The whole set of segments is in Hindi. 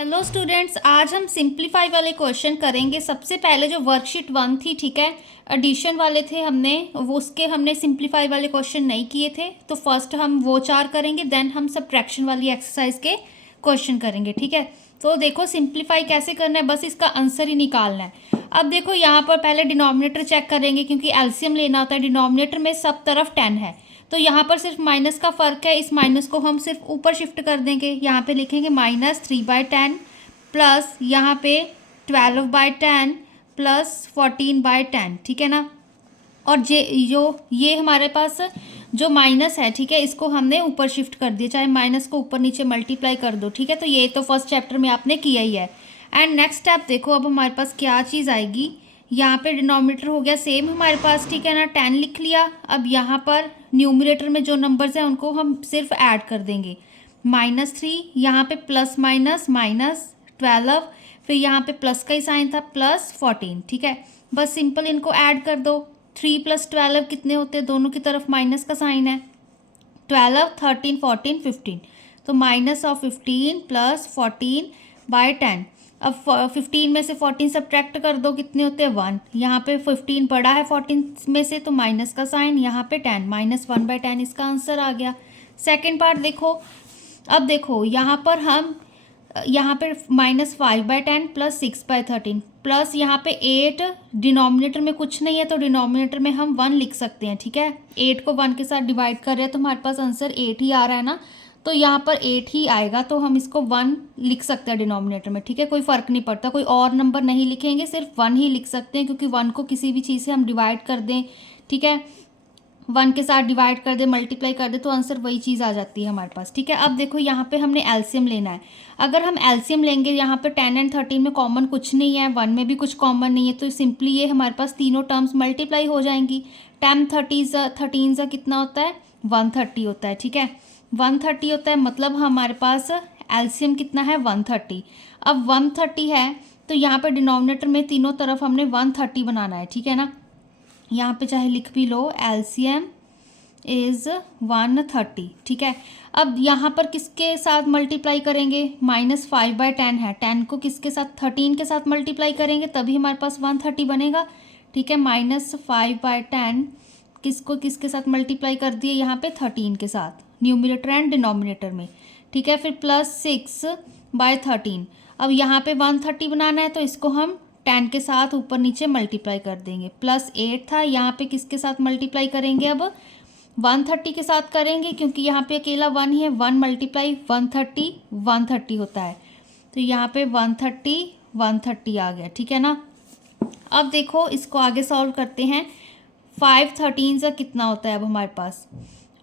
हेलो स्टूडेंट्स, आज हम सिंप्लीफाई वाले क्वेश्चन करेंगे। सबसे पहले जो वर्कशीट 1 थी, ठीक है, एडिशन वाले थे, हमने सिंप्लीफाई वाले क्वेश्चन नहीं किए थे, तो फर्स्ट हम वो 4 करेंगे, देन हम सब्ट्रैक्शन वाली एक्सरसाइज के क्वेश्चन करेंगे। ठीक है, तो देखो सिंप्लीफाई कैसे करना है, बस इसका आंसर ही निकालना है। अब देखो यहाँ पर पहले डिनोमिनेटर चेक करेंगे, क्योंकि एलसीएम लेना होता है। डिनोमिनेटर में सब तरफ 10 है, तो यहाँ पर सिर्फ माइनस का फ़र्क है, इस माइनस को हम सिर्फ ऊपर शिफ्ट कर देंगे। यहाँ पे लिखेंगे -3/10 प्लस यहाँ पे 12/10 प्लस 14/10, ठीक है ना। और ये हमारे पास जो माइनस है, ठीक है, इसको हमने ऊपर शिफ्ट कर दिया, चाहे माइनस को ऊपर नीचे मल्टीप्लाई कर दो। ठीक है, तो ये तो फर्स्ट चैप्टर में आपने किया ही है। एंड नेक्स्ट स्टेप देखो, अब हमारे पास क्या चीज़ आएगी। यहाँ पे डिनोमिनेटर हो गया सेम हमारे पास, ठीक है ना, 10 लिख लिया। अब यहाँ पर न्यूमरेटर में जो नंबर्स हैं उनको हम सिर्फ ऐड कर देंगे। -3, यहाँ पे प्लस माइनस -12, फिर यहाँ पे प्लस का ही साइन था, +14। ठीक है, बस सिंपल इनको ऐड कर दो। 3 + 12 कितने होते हैं, दोनों की तरफ माइनस का साइन है। 12, 13, 14, 15, तो -15 + 14/10। अब 15 में से 14 सब्ट्रैक्ट कर दो, कितने होते हैं 1। यहाँ पे 15 बड़ा है 14 में से, तो माइनस का साइन, यहाँ पे 10, -1/10 इसका आंसर आ गया। सेकेंड पार्ट देखो, अब देखो यहाँ पर हम -5/10 प्लस 6/13 प्लस यहाँ पे 8, डिनोमिनेटर में कुछ नहीं है तो डिनोमिनेटर में हम 1 लिख सकते हैं। ठीक है, 8 को 1 के साथ डिवाइड कर रहे हैं तो हमारे पास आंसर 8 ही आ रहा है ना, तो यहाँ पर 8 ही आएगा, तो हम इसको 1 लिख सकते हैं डिनोमिनेटर में। ठीक है, कोई फ़र्क नहीं पड़ता, कोई और नंबर नहीं लिखेंगे, सिर्फ 1 ही लिख सकते हैं, क्योंकि 1 को किसी भी चीज़ से हम डिवाइड कर दें, ठीक है, 1 के साथ डिवाइड कर दे, मल्टीप्लाई कर दे, तो आंसर वही चीज़ आ जाती है हमारे पास। ठीक है, अब देखो यहाँ पे हमने एलसीएम लेना है। अगर हम एलसीएम लेंगे, यहाँ पे 10 एंड 13 में कॉमन कुछ नहीं है, 1 में भी कुछ कॉमन नहीं है, तो सिंपली ये हमारे पास तीनों टर्म्स मल्टीप्लाई हो जाएंगी। 10 13 कितना होता है, 130 होता है। ठीक है, 130 होता है, मतलब हमारे पास एलसीएम कितना है, 130। अब 130 है, तो यहाँ पे डिनोमिनेटर में तीनों तरफ हमने 130 बनाना है। ठीक है ना, यहाँ पे चाहे लिख भी लो, एलसीएम इज़ 130। ठीक है, अब यहाँ पर किसके साथ मल्टीप्लाई करेंगे, -5/10 है, 10 को किसके साथ, 13 के साथ मल्टीप्लाई करेंगे, तभी हमारे पास 130 बनेगा। ठीक है, -5/10 किसको किसके साथ मल्टीप्लाई कर दिए, यहाँ पे 13 के साथ, न्यूमरेटर एंड डिनोमिनेटर में। ठीक है, फिर +6/13। अब यहाँ पे 130 बनाना है, तो इसको हम 10 के साथ ऊपर नीचे मल्टीप्लाई कर देंगे। +8 था, यहाँ पे किसके साथ मल्टीप्लाई करेंगे, अब 130 के साथ करेंगे, क्योंकि यहाँ पे अकेला 1 ही है, 1 × 130 130 होता है, तो यहाँ पे 130 आ गया। ठीक है ना, अब देखो इसको आगे सॉल्व करते हैं। 5 13 कितना होता है, अब हमारे पास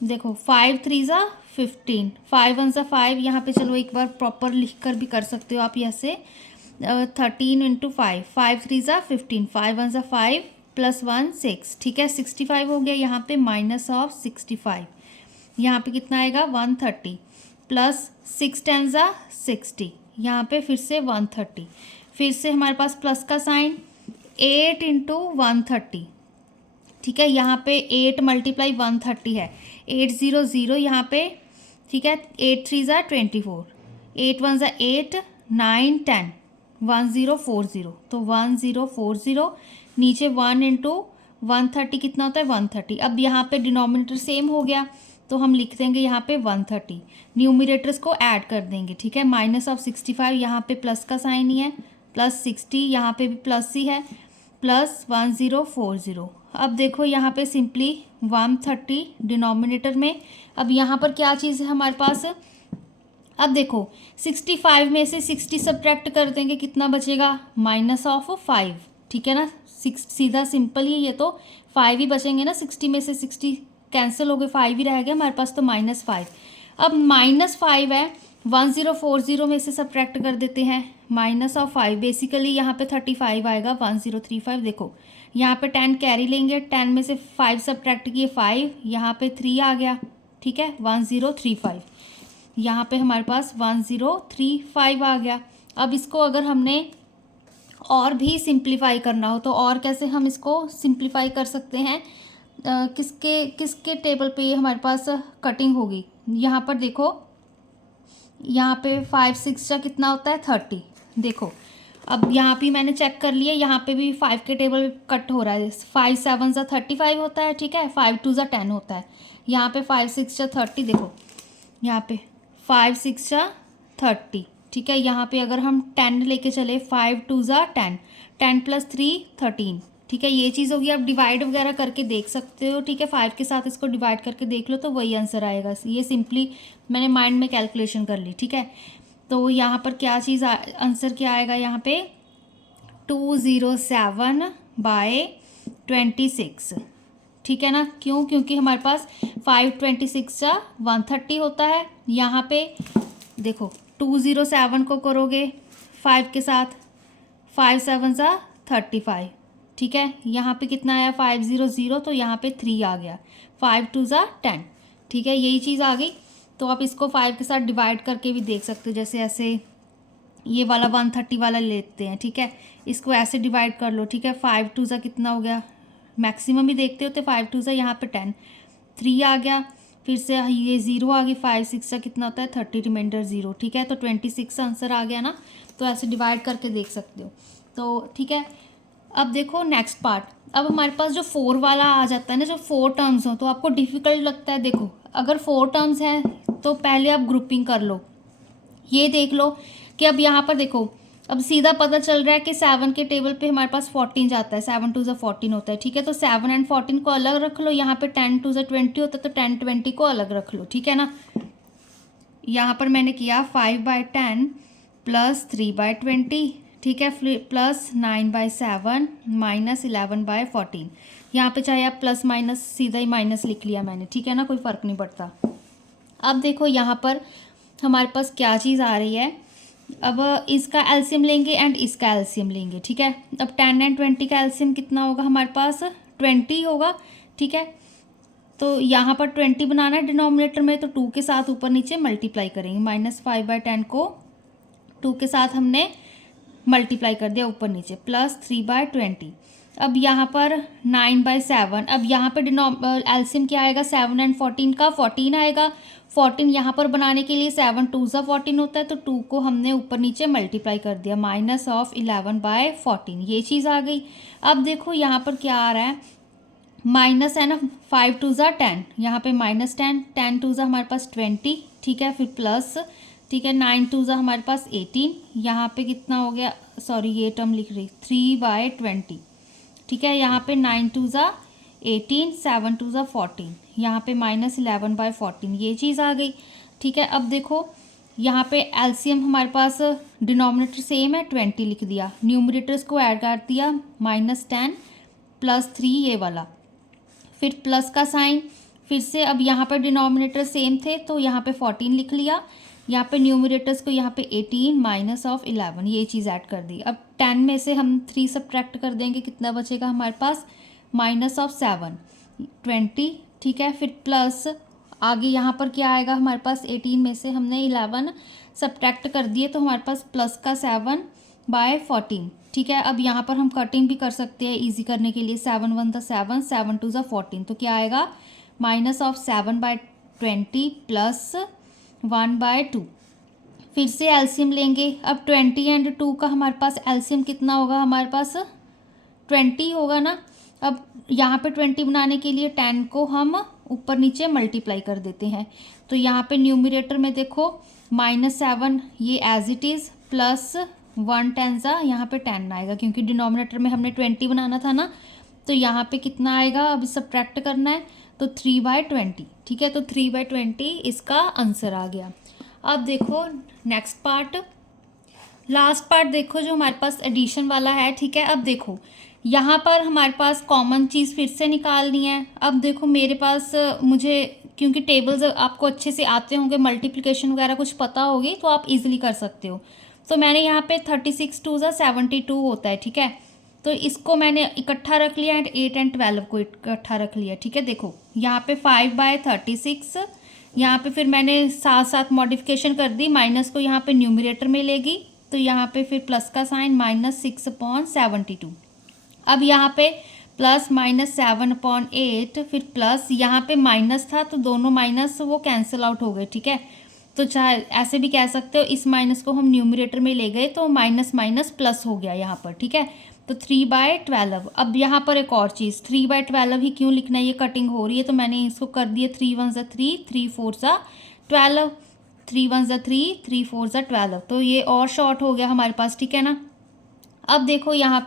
देखो 5 3 15, 5 1 5, यहाँ पे चलो एक बार प्रॉपर लिख कर भी कर सकते हो आप, ऐसे 13 × 5, 5 3 15, 5 1 5 + 1 6। ठीक है, 65 हो गया, यहाँ पे -65, यहाँ पे कितना आएगा 130, प्लस 6 10 60, यहाँ पे फिर से 130, फिर से हमारे पास प्लस का साइन, 8 × 130। ठीक है, यहाँ पे 8 × 130 है, 800 यहाँ पे। ठीक है, 8 3 24, 8 1 8, 9 10, 1040, तो 1040, नीचे 1 × 130 कितना होता है 130। अब यहाँ पे डिनोमिनेटर सेम हो गया, तो हम लिख देंगे यहाँ पे 130, न्यूमरेटर्स को ऐड कर देंगे। ठीक है, -65, यहाँ पे प्लस का साइन ही है, +60, यहाँ पे भी प्लस ही है, +1040। अब देखो यहाँ पे सिंपली 130 डिनोमिनेटर में। अब यहाँ पर क्या चीज़ है हमारे पास, अब देखो 65 में से 60 सब्ट्रैक्ट कर देंगे, कितना बचेगा, -5। ठीक है ना, सीधा सिंपल ही, ये तो 5 ही बचेंगे ना, 60 में से 60 कैंसिल हो गए, 5 ही रह गया हमारे पास, तो -5। अब -5 है, 1040 में से सब्ट्रैक्ट कर देते हैं, -5, बेसिकली यहाँ पे 35 आएगा, 1035। देखो यहाँ पे 10 कैरी लेंगे, 10 में से 5 सब्ट्रैक्ट किए, 5, यहाँ पे 3 आ गया। ठीक है, 1035, यहाँ पे हमारे पास 1035 आ गया। अब इसको अगर हमने और भी सिंप्लीफाई करना हो, तो और कैसे हम इसको सिंप्लीफाई कर सकते हैं, किसके टेबल पे ये हमारे पास कटिंग होगी, यहाँ पर देखो यहाँ पे 5 6 का कितना होता है 30। देखो अब यहाँ पे मैंने चेक कर लिया, यहाँ पे भी 5 के टेबल कट हो रहा है। 5 7 सा 35 होता है, ठीक है। 5 2 सा 10 होता है। यहाँ पे 5 6 सा 30, देखो यहाँ पे 5 6 सा 30, ठीक है। यहाँ पे अगर हम 10 लेके चले, 5 2 सा 10, 10 + 3 13, ठीक है। ये चीज़ होगी। आप डिवाइड वगैरह करके देख सकते हो, ठीक है। 5 के साथ इसको डिवाइड करके देख लो तो वही आंसर आएगा। ये सिंपली मैंने माइंड में कैलकुलेशन कर ली, ठीक है। तो यहाँ पर क्या चीज़ आंसर क्या आएगा यहाँ पे 207/26, ठीक है ना। क्यों? क्योंकि हमारे पास 5 26 सा 130 होता है। यहाँ पे देखो 207 को करोगे 5 के साथ, 5 7 सा 35, ठीक है। यहाँ पे कितना आया 500, तो यहाँ पे 3 आ गया। 5 2 सा 10, ठीक है। यही चीज़ आ गई। तो आप इसको 5 के साथ डिवाइड करके भी देख सकते हो। जैसे ऐसे ये वाला 130 वाला लेते हैं, ठीक है। इसको ऐसे डिवाइड कर लो, ठीक है। 5 2 सा कितना हो गया, मैक्सिमम ही देखते होते। 5 2 सा यहाँ पे 10, 3 आ गया। फिर से ये 0 आ गई। 5 6 सा कितना होता है 30, रिमाइंडर 0, ठीक है। तो 26 आंसर आ गया ना। तो ऐसे डिवाइड करके देख सकते हो। तो ठीक है। अब देखो नेक्स्ट पार्ट। अब हमारे पास जो 4 वाला आ जाता है ना, जो 4 टर्म्स हो तो आपको डिफ़िकल्ट लगता है। देखो अगर 4 टर्म्स हैं तो पहले आप ग्रुपिंग कर लो। ये देख लो कि अब यहाँ पर देखो, अब सीधा पता चल रहा है कि 7 के टेबल पे हमारे पास 14 जाता है। 7 2 सा 14 होता है, ठीक है। तो 7 और 14 को अलग रख लो। यहाँ पे 10 2 सा 20 होता है, तो 10 20 को अलग रख लो, ठीक है ना। यहाँ पर मैंने किया 5/10 + 3/20, ठीक है। प्लस 9/7 - 11/14। यहाँ पे चाहे आप प्लस माइनस सीधा ही माइनस लिख लिया मैंने, ठीक है ना, कोई फ़र्क नहीं पड़ता। अब देखो यहाँ पर हमारे पास क्या चीज़ आ रही है। अब इसका एलसीएम लेंगे एंड इसका एलसीएम लेंगे, ठीक है। अब 10 और 20 का एलसीएम कितना होगा हमारे पास 20 होगा, ठीक है। तो यहाँ पर 20 बनाना है डिनोमिनेटर में, तो 2 के साथ ऊपर नीचे मल्टीप्लाई करेंगे। -5/10 को 2 के साथ हमने मल्टीप्लाई कर दिया ऊपर नीचे, प्लस 3/20। अब यहाँ पर 9/7। अब यहाँ पे एलसीएम क्या आएगा 7 और 14 का 14 आएगा। 14 यहाँ पर बनाने के लिए 7 2 सा 14 होता है, तो 2 को हमने ऊपर नीचे मल्टीप्लाई कर दिया, -11/14। ये चीज़ आ गई। अब देखो यहाँ पर क्या आ रहा है, माइनस है ना, 5 2 सा 10, यहाँ पे -10, 10 2 सा हमारे पास 20, ठीक है। फिर प्लस, ठीक है, 9 2 सा हमारे पास 18, यहाँ पे कितना हो गया, सॉरी ये टर्म लिख रही 3/20, ठीक है। यहाँ पे 9 2 सा 18, 7 2 सा 14, यहाँ पे -11/14। ये चीज़ आ गई, ठीक है। अब देखो यहाँ पे एलसीएम हमारे पास डिनोमिनेटर सेम है, 20 लिख दिया। न्यूमरेटर्स को ऐड कर दिया, -10 + 3 ये वाला, फिर प्लस का साइन। फिर से अब यहाँ पर डिनोमिनेटर सेम थे तो यहाँ पे 14 लिख लिया। यहाँ पे न्यूमरेटर्स को यहाँ पे 18 - 11, ये चीज़ ऐड कर दी। अब 10 में से हम 3 सब्ट्रैक्ट कर देंगे, कितना बचेगा हमारे पास -7 20, ठीक है। फिर प्लस आगे यहाँ पर क्या आएगा हमारे पास, 18 में से हमने 11 सब्ट्रैक्ट कर दिए तो हमारे पास प्लस का 7/14, ठीक है। अब यहाँ पर हम कटिंग भी कर सकते हैं इजी करने के लिए। 7 1 = 7, 7 2 = 14, तो क्या आएगा -7/20 + 1/2। फिर से एलसीएम लेंगे। अब 20 और 2 का हमारे पास एलसीएम कितना होगा, हमारे पास 20 होगा ना। अब यहाँ पे 20 बनाने के लिए 10 को हम ऊपर नीचे मल्टीप्लाई कर देते हैं। तो यहाँ पे न्यूमरेटर में देखो -7 ये एज इट इज़, प्लस 1 10 सा यहाँ पे 10 आएगा, क्योंकि डिनोमिनेटर में हमने 20 बनाना था ना। तो यहाँ पे कितना आएगा, अभी सब्ट्रैक्ट करना है, तो 3/20, ठीक है। तो 3/20 इसका आंसर आ गया। अब देखो नेक्स्ट पार्ट, लास्ट पार्ट देखो जो हमारे पास एडिशन वाला है, ठीक है। अब देखो यहाँ पर हमारे पास कॉमन चीज़ फिर से निकालनी है। अब देखो मेरे पास मुझे, क्योंकि टेबल्स आपको अच्छे से आते होंगे, मल्टीप्लिकेशन वगैरह कुछ पता होगी, तो आप इजीली कर सकते हो। तो मैंने यहाँ पे 36 2 सा 72 होता है, ठीक है। तो इसको मैंने इकट्ठा रख लिया एंड 8 और 12 को इकट्ठा रख लिया, ठीक है। देखो यहाँ पे 5/36, यहाँ पे फिर मैंने साथ साथ मॉडिफिकेशन कर दी, माइनस को यहाँ पे न्यूमरेटर में लेगी, तो यहाँ पे फिर प्लस का साइन -6/72। अब यहाँ पे प्लस -7/8, फिर प्लस यहाँ पे माइनस था तो दोनों माइनस वो कैंसिल आउट हो गए, ठीक है। तो चाहे ऐसे भी कह सकते हो, इस माइनस को हम न्यूमरेटर में ले गए तो माइनस माइनस प्लस हो गया यहाँ पर, ठीक है। तो 3/12। अब यहाँ पर एक और चीज़, 3/12 ही क्यों लिखना है, ये कटिंग हो रही है तो मैंने इसको कर दिया 3 1 3, 3 4 12, 3 1 3, 3 4 12, तो ये और शॉर्ट हो गया हमारे पास, ठीक है ना। अब देखो यहाँ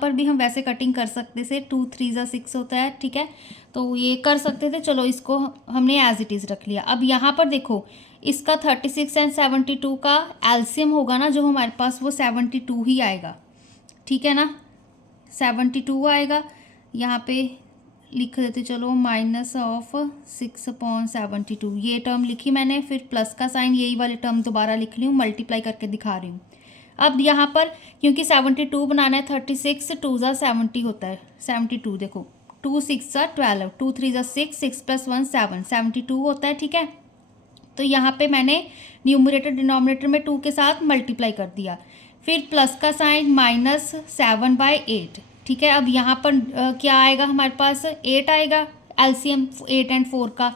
पर भी हम वैसे कटिंग कर सकते थे, 2 3 6 होता है, ठीक है, तो ये कर सकते थे, चलो इसको हमने एज इट इज़ रख लिया। अब यहाँ पर देखो इसका 36 एंड 72 का एलसीएम होगा ना जो हमारे पास, वो 72 ही आएगा, ठीक है ना, 72 आएगा। यहाँ पे लिख देते चलो -6/72, ये टर्म लिखी मैंने, फिर प्लस का साइन, यही वाली टर्म दोबारा लिख रही हूँ, मल्टीप्लाई करके दिखा रही हूँ। अब यहाँ पर क्योंकि 72 बनाना है, 36 2 70 होता है, 72 देखो 2 6 12, 2 3 6, 6 + 1 7, 72 होता है, ठीक है। तो यहाँ पे मैंने न्यूमरेटर डिनोमिनेटर में 2 के साथ मल्टीप्लाई कर दिया, फिर प्लस का साइन -7/8, ठीक है। अब यहाँ पर क्या आएगा हमारे पास, 8 आएगा, एलसीएम 8 एंड 4 का।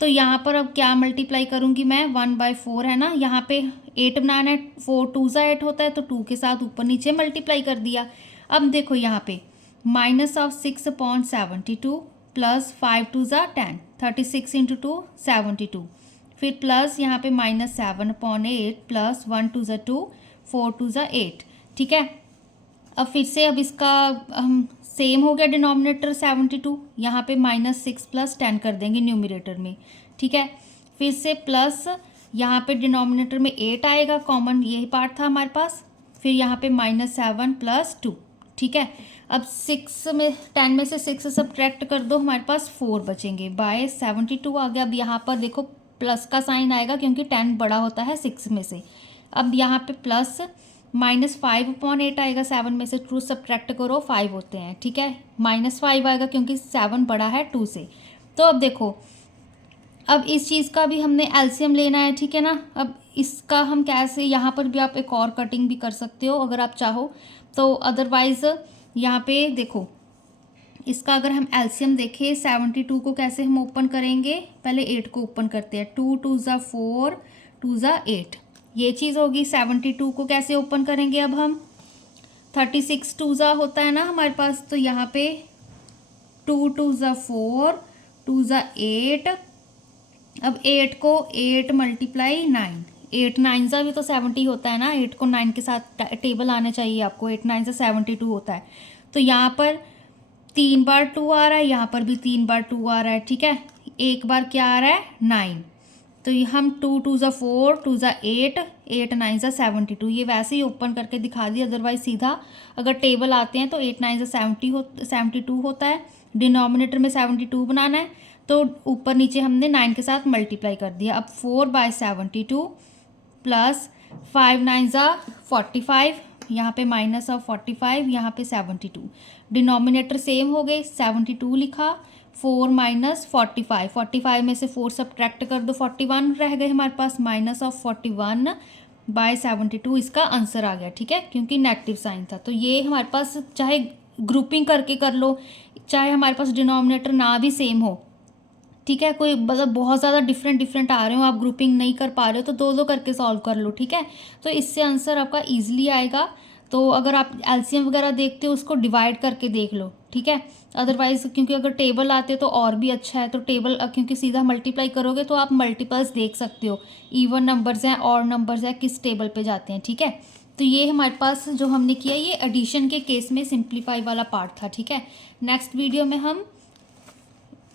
तो यहाँ पर अब क्या मल्टीप्लाई करूँगी मैं, 1/4 है ना, यहाँ पे 8 बनाना है, 4 2 8 होता है, तो 2 के साथ ऊपर नीचे मल्टीप्लाई कर दिया। अब देखो यहाँ पे -6/72 प्लस 5 2 10, 36 × 2 72, फिर प्लस यहाँ पे -7/8 प्लस 1 2 2, 4 2 8, ठीक है। अब फिर से अब इसका हम सेम हो गया डिनोमिनेटर 72, यहाँ पे -6 + 10 कर देंगे न्यूमरेटर में, ठीक है। फिर से प्लस यहाँ पे डिनोमिनेटर में 8 आएगा, कॉमन यही पार्ट था हमारे पास, फिर यहाँ पे -7 + 2, ठीक है। अब 10 में से 6 सब्ट्रैक्ट कर दो, हमारे पास 4 बचेंगे, बाय 72 आ गया। अब यहाँ पर देखो प्लस का साइन आएगा क्योंकि 10 बड़ा होता है 6 में से। अब यहाँ पे प्लस -5/8 आएगा, 7 में से 2 सब्ट्रैक्ट करो, 5 होते हैं, ठीक है। -5 आएगा क्योंकि 7 बड़ा है 2 से। तो अब देखो, अब इस चीज़ का भी हमने एलसीएम लेना है, ठीक है ना। अब इसका हम कैसे, यहाँ पर भी आप एक और कटिंग भी कर सकते हो अगर आप चाहो तो, अदरवाइज़ यहाँ पे देखो इसका अगर हम एलसीएम देखें 72 को कैसे हम ओपन करेंगे, पहले 8 को ओपन करते हैं, 2 2 4, 2 8, ये चीज़ होगी। 72 को कैसे ओपन करेंगे, अब हम 36 2 होता है ना हमारे पास, तो यहाँ पे 2 2 4, 2 8, अब 8 को 8 × 9, 8 9 भी तो 70 होता है ना, 8 को 9 के साथ टेबल आने चाहिए आपको, 8 9 72 होता है। तो यहाँ पर 3 बार 2 आ रहा है, यहाँ पर भी 3 बार 2 आ रहा है, ठीक है। एक बार क्या आ रहा है, 9, तो ये हम 2 2 4, 2 8, 8 9 72, ये वैसे ही ओपन करके दिखा दिया। अदरवाइज सीधा अगर टेबल आते हैं तो 8 9 72 होता है, डिनोमिनेटर में 72 बनाना है, तो ऊपर नीचे हमने 9 के साथ मल्टीप्लाई कर दिया। अब 4/72 प्लस 5 9 45, यहाँ पे -45, यहाँ पे 72, डिनोमिनेटर सेम हो गए, 72 लिखा, 4 -45, 45 में से 4 सब्ट्रैक्ट कर दो, 41 रह गए हमारे पास, -41/72 इसका आंसर आ गया, ठीक है, क्योंकि नेगेटिव साइन था। तो ये हमारे पास चाहे ग्रुपिंग करके कर लो, चाहे हमारे पास डिनोमिनेटर ना भी सेम हो, ठीक है, कोई मतलब बहुत ज़्यादा डिफरेंट आ रहे हो, आप ग्रुपिंग नहीं कर पा रहे हो तो 2 करके सॉल्व कर लो, ठीक है। तो इससे आंसर आपका ईजिली आएगा। तो अगर आप एलसीएम वगैरह देखते हो उसको डिवाइड करके देख लो, ठीक है। अदरवाइज क्योंकि अगर टेबल आते तो और भी अच्छा है, तो टेबल क्योंकि सीधा मल्टीप्लाई करोगे तो आप मल्टीपल्स देख सकते हो, इवन नंबर्स हैं और नंबर्स हैं किस टेबल पे जाते हैं, ठीक है। तो ये हमारे पास जो हमने किया ये एडिशन के केस में सिंप्लीफाई वाला पार्ट था, ठीक है। नेक्स्ट वीडियो में हम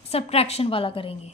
सब्ट्रैक्शन वाला करेंगे।